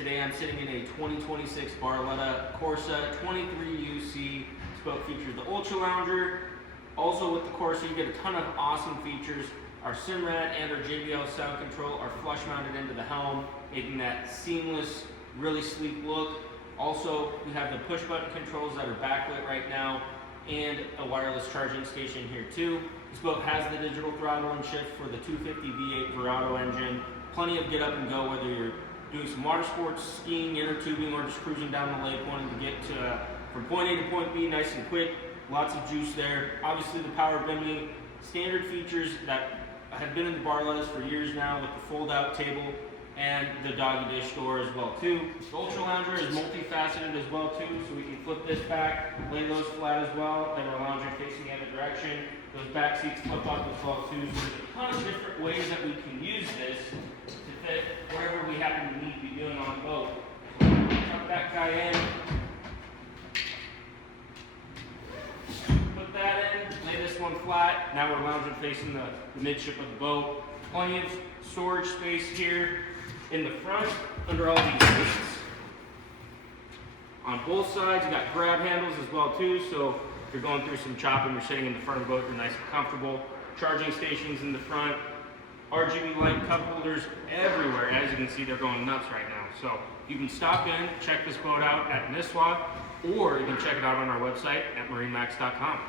Today I'm sitting in a 2026 Barletta Corsa 23UC. This boat features the Ultra Lounger. Also with the Corsa you get a ton of awesome features. Our Simrad and our JBL sound control are flush mounted into the helm, making that seamless, really sleek look. Also, we have the push button controls that are backlit right now and a wireless charging station here too. This boat has the digital throttle and shift for the 250 V8 Verado engine. Plenty of get up and go whether you're doing some water sports, skiing, inner tubing, or just cruising down the lake wanting to get from point A to point B nice and quick. Lots of juice there. Obviously the power bimini, standard features that have been in the Barlettas for years now with the fold out table and the doggy dish door as well too. The Ultra Lounger is multifaceted as well too, so we can flip this back, lay those flat as well, then our lounger facing the other direction. Those back seats flip up as well too, so there's a ton of different ways that we can use this to fit wherever we happen to need to be doing on the boat. Tuck that guy in, put that in, lay this one flat. Now we're lounging facing the midship of the boat. Plenty of storage space here in the front under all these seats. On both sides you got grab handles as well too, so if you're going through some chopping, you're sitting in the front of the boat, you're nice and comfortable. Charging stations in the front, RGB light cup holders everywhere. As you can see, they're going nuts right now. So you can stop in, check this boat out at Nisswa, or you can check it out on our website at MarineMax.com.